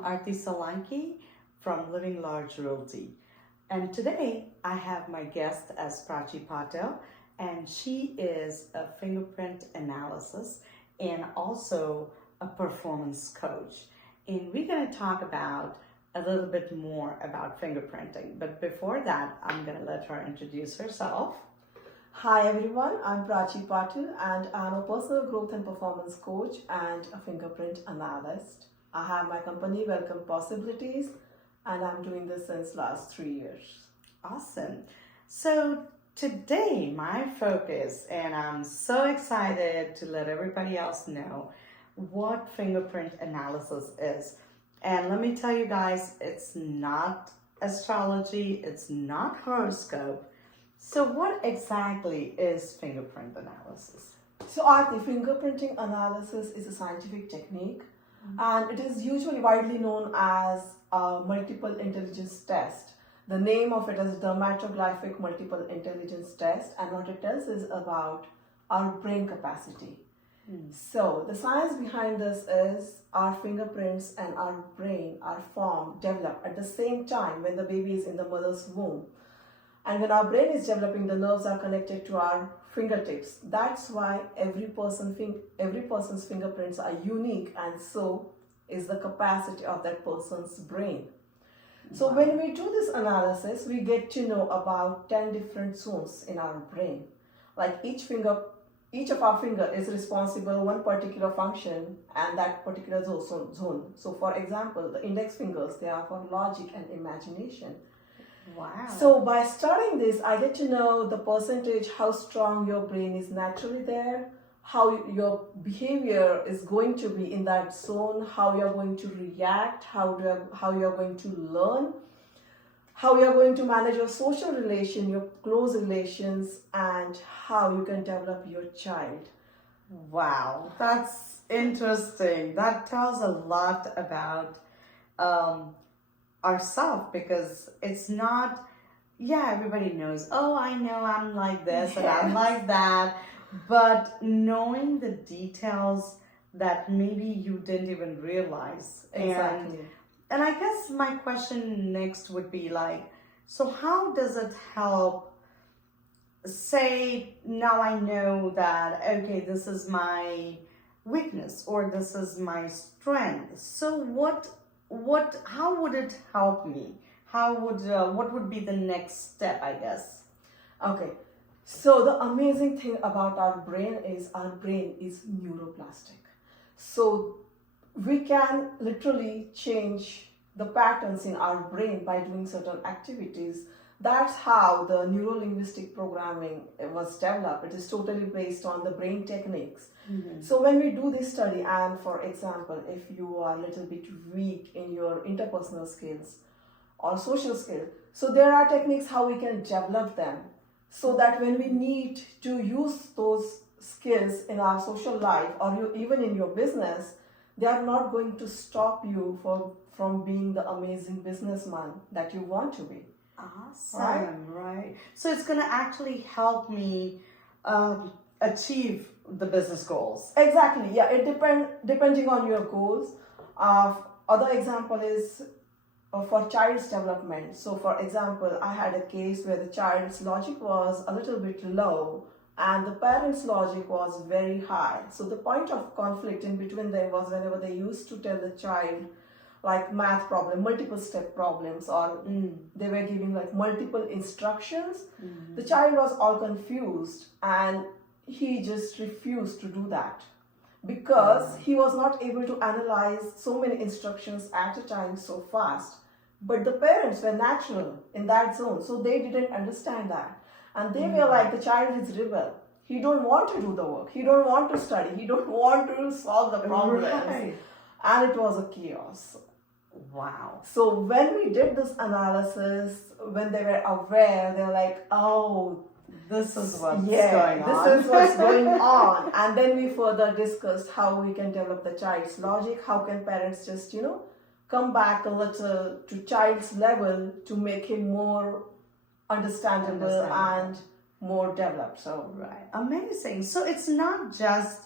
I'm Arti Solanki from Living Large Realty. And today I have my guest as Prachi Patil, and she is a fingerprint analysis and also a performance coach. And we're going to talk about a little bit more about fingerprinting. But before that, I'm going to let her introduce herself. Hi everyone, I'm Prachi Patil and I'm a personal growth and performance coach and a fingerprint analyst. I have my company Welcome Possibilities and I'm doing this since last 3 years. Awesome. So today my focus, and I'm so excited to let everybody else know what fingerprint analysis is. And let me tell you guys, it's not astrology, it's not horoscope. So what exactly is fingerprint analysis? So Arti, fingerprinting analysis is a scientific technique and it is usually widely known as a multiple intelligence test. The name of it is dermatoglyphic multiple intelligence test, and what it tells is about our brain capacity. So the science behind this is our fingerprints and our brain are formed, developed at the same time when the baby is in the mother's womb. And when our brain is developing, the nerves are connected to our fingertips. That's why every person's fingerprints are unique, and so is the capacity of that person's brain. So when we do this analysis, we get to know about 10 different zones in our brain. Like each of our finger is responsible for one particular function and that particular zone. So for example, the index fingers, they are for logic and imagination. Wow. So by studying this, I get to know the percentage, how strong your brain is naturally there, how your behavior is going to be in that zone, how you're going to react, how you're going to learn, how you're going to manage your social relation, your close relations, and how you can develop your child. Wow, that's interesting. That tells a lot about ourselves, because it's not, everybody knows, oh, I know I'm like this and I'm like that, but knowing the details that maybe you didn't even realize. Exactly. And I guess my question next would be like, so how does it help? Say, now I know that, okay, this is my weakness or this is my strength. So how would it help me? What would be the next step, I guess? Okay, so the amazing thing about our brain is neuroplastic. So we can literally change the patterns in our brain by doing certain activities. That's how the neuro-linguistic programming was developed. It is totally based on the brain techniques. So when we do this study, and for example, if you are a little bit weak in your interpersonal skills or social skills, so there are techniques how we can develop them so that when we need to use those skills in our social life or even in your business, they are not going to stop you from being the amazing businessman that you want to be. Awesome, right? So it's going to actually help me achieve the business goals. Exactly, yeah. It depending on your goals. Other example is for child's development. So for example, I had a case where the child's logic was a little bit low and the parents' logic was very high. So the point of conflict in between them was whenever they used to tell the child like math problem, multiple step problems, or they were giving like multiple instructions. The child was all confused and he just refused to do that because he was not able to analyze so many instructions at a time so fast. But the parents were natural in that zone, so they didn't understand that. And they were like, the child is rebel. He don't want to do the work. He don't want to study. He don't want to solve the problems. Right. And it was a chaos. Wow. So when we did this analysis, when they were aware, they were like, oh, this is what's going on. This is what's going on. And then we further discussed how we can develop the child's logic. How can parents just, come back a little to child's level to make him more understandable and more developed. So right, amazing. So it's not just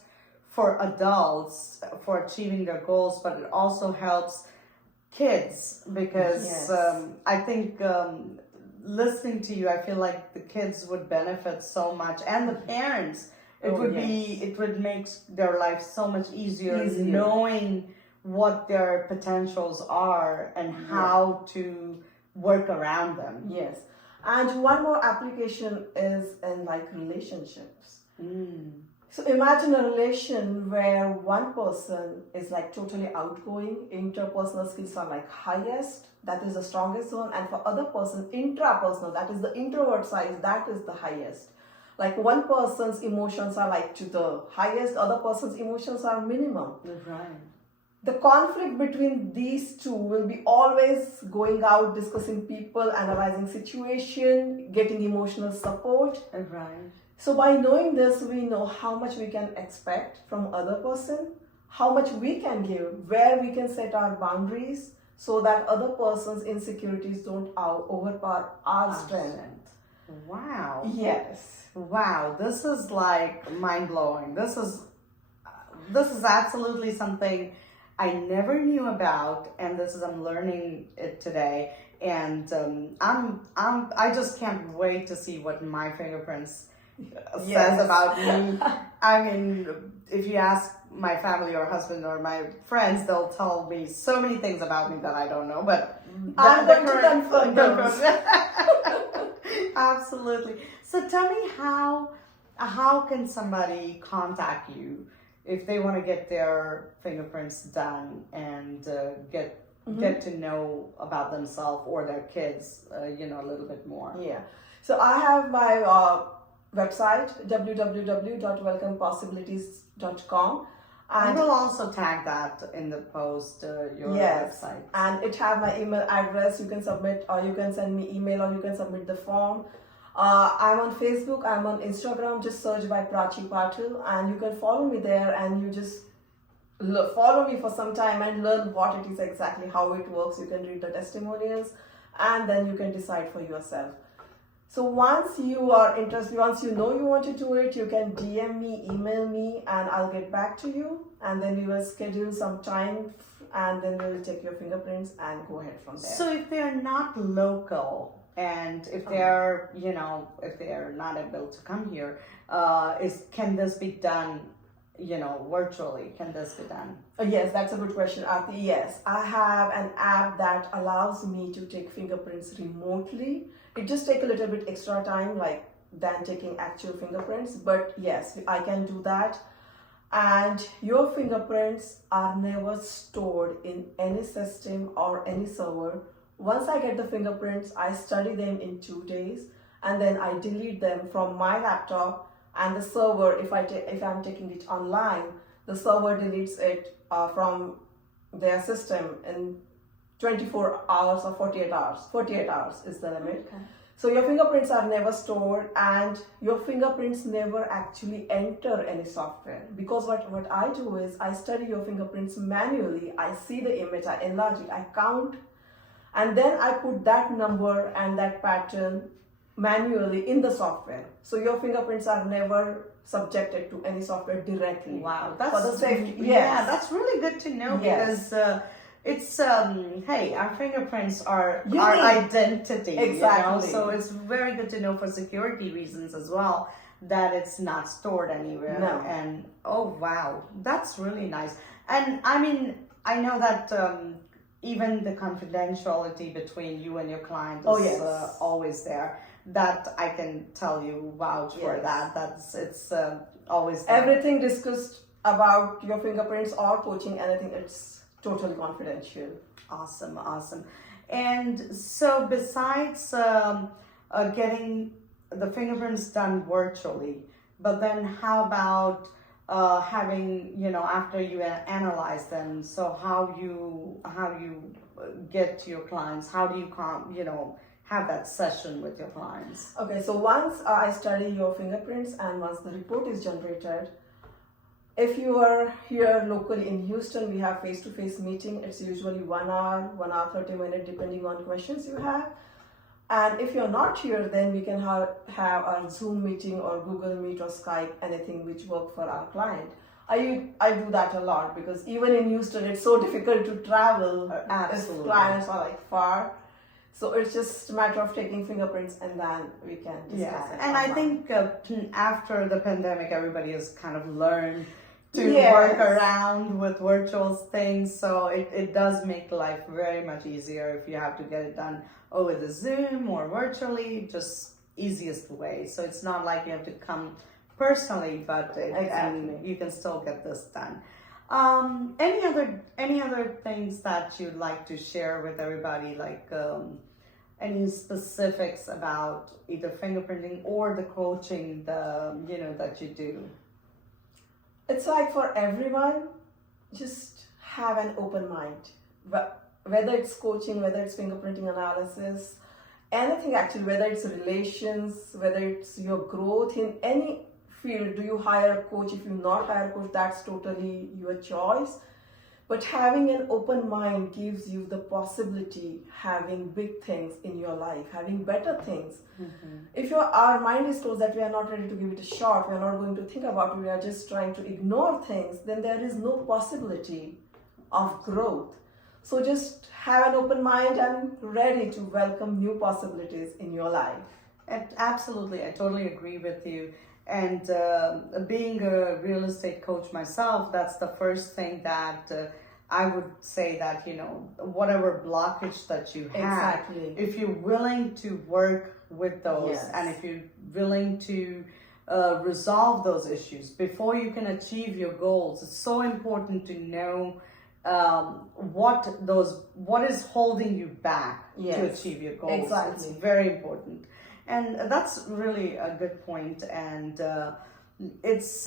for adults for achieving their goals, but it also helps kids, because Yes. I think listening to you, I feel like the kids would benefit so much, and the parents. It would make their life so much easier, knowing what their potentials are and how to work around them. Yes. And one more application is in like relationships. So imagine a relation where one person is like totally outgoing, interpersonal skills are like highest, that is the strongest one, and for other person, intrapersonal, that is the introvert side, that is the highest. Like one person's emotions are like to the highest, other person's emotions are minimum. Right. The conflict between these two will be always going out, discussing people, analyzing situation, getting emotional support. Right. So by knowing this, we know how much we can expect from other person, how much we can give, where we can set our boundaries so that other person's insecurities don't overpower our strength. Wow. Yes. Wow, this is like mind-blowing. This is absolutely something I never knew about, and I'm learning it today. And I just can't wait to see what my fingerprints says about me. I mean, if you ask my family or husband or my friends, they'll tell me so many things about me that I don't know. But I'm going to confirm those. Absolutely. So tell me, how can somebody contact you if they want to get their fingerprints done and get to know about themselves or their kids, a little bit more? Yeah. So I have my website, www.welcomepossibilities.com. And we'll also tag that in the post, your website. And it have my email address. You can submit, or you can send me email, or you can submit the form. I'm on Facebook, I'm on Instagram, just search by Prachi Patil, and you can follow me there, and you just follow me for some time and learn what it is exactly, how it works. You can read the testimonials, and then you can decide for yourself. So once you are interested, once you know you want to do it, you can DM me, email me, and I'll get back to you. And then we will schedule some time, and then we will take your fingerprints and go ahead from there. So if they're not local, and if they're, if they're not able to come here, can this be done, virtually? Can this be done? Yes, that's a good question, Arti. Yes, I have an app that allows me to take fingerprints remotely. It just takes a little bit extra time, than taking actual fingerprints. But yes, I can do that. And your fingerprints are never stored in any system or any server. Once I get the fingerprints, I study them in 2 days, and then I delete them from my laptop. And the server, if I'm taking it online, the server deletes it from their system in 24 hours or 48 hours. 48 hours is the limit. Okay. So your fingerprints are never stored, and your fingerprints never actually enter any software. Because what I do is I study your fingerprints manually. I see the image, I enlarge it, I count, and then I put that number and that pattern manually in the software. So your fingerprints are never subjected to any software directly. Wow, that's for the safety. Yes. Yeah, that's really good to know. Yes. Because it's hey, our fingerprints are Unique. our identity. Exactly. So it's very good to know for security reasons as well that it's not stored anywhere. No. And oh wow, that's really nice. And I mean, I know that even the confidentiality between you and your client is always there. That I can tell you, vouch for that. It's always there. Everything discussed about your fingerprints or coaching, anything, it's totally confidential. Awesome. And so besides getting the fingerprints done virtually, but then how about having, after you analyze them, so how you get to your clients, how do you have that session with your clients? Okay, so once I study your fingerprints and once the report is generated, if you are here locally in Houston, we have face-to-face meeting. It's usually 1 hour, 1 hour 30 minutes, depending on questions you have. And if you're not here, then we can have a Zoom meeting or Google Meet or Skype, anything which work for our client. I do that a lot because even in Houston it's so difficult to travel if Absolutely. clients are like far. So it's just a matter of taking fingerprints and then we can discuss Yeah, it. and I online. think after the pandemic, everybody has kind of learned to Yes. work around with virtual things. So it does make life very much easier if you have to get it done over the Zoom or virtually, just easiest way. So it's not like you have to come personally, but Exactly. and you can still get this done. Any other things that you'd like to share with everybody, like any specifics about either fingerprinting or the coaching that you do? It's like for everyone, just have an open mind. Whether it's coaching, whether it's fingerprinting analysis, anything actually, whether it's relations, whether it's your growth in any field. Do you hire a coach? If you not hire a coach, that's totally your choice. But having an open mind gives you the possibility having big things in your life, having better things. If our mind is told that we are not ready to give it a shot, we are not going to think about it, we are just trying to ignore things, then there is no possibility of growth. So just have an open mind and ready to welcome new possibilities in your life. Absolutely, I totally agree with you. And being a real estate coach myself, that's the first thing that I would say that, whatever blockage that you have, Exactly. if you're willing to work with those, Yes. and if you're willing to resolve those issues before you can achieve your goals, it's so important to know what is holding you back to Yes. achieve your goals. Exactly. It's very important. And that's really a good point. And it's,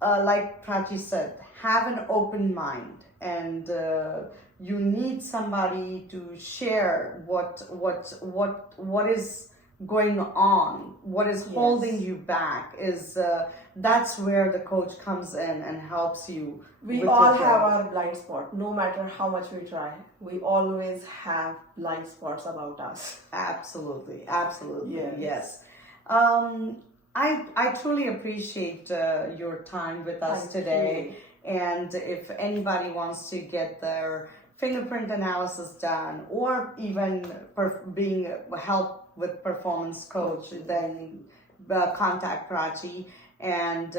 like Prachi said, have an open mind. And you need somebody to share what is going on, what is holding you back. That's where the coach comes in and helps you. We with all your have growth. our blind spot. No matter how much we try, we always have blind spots about us. Absolutely, Yes. yes. I truly appreciate your time with us Thank today. And if anybody wants to get their fingerprint analysis done, or even being help with performance coach, then contact Prachi. And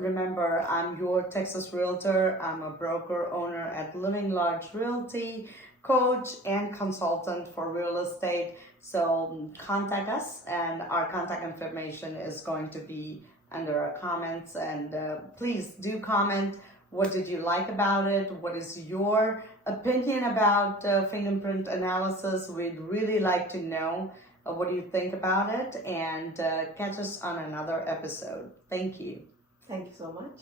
remember, I'm your Texas Realtor. I'm a broker owner at Living Large Realty, coach and consultant for real estate. So contact us, and our contact information is going to be under our comments. And please do comment. What did you like about it? What is your opinion about fingerprint analysis? We'd really like to know what do you think about it, and catch us on another episode. Thank you. Thank you so much.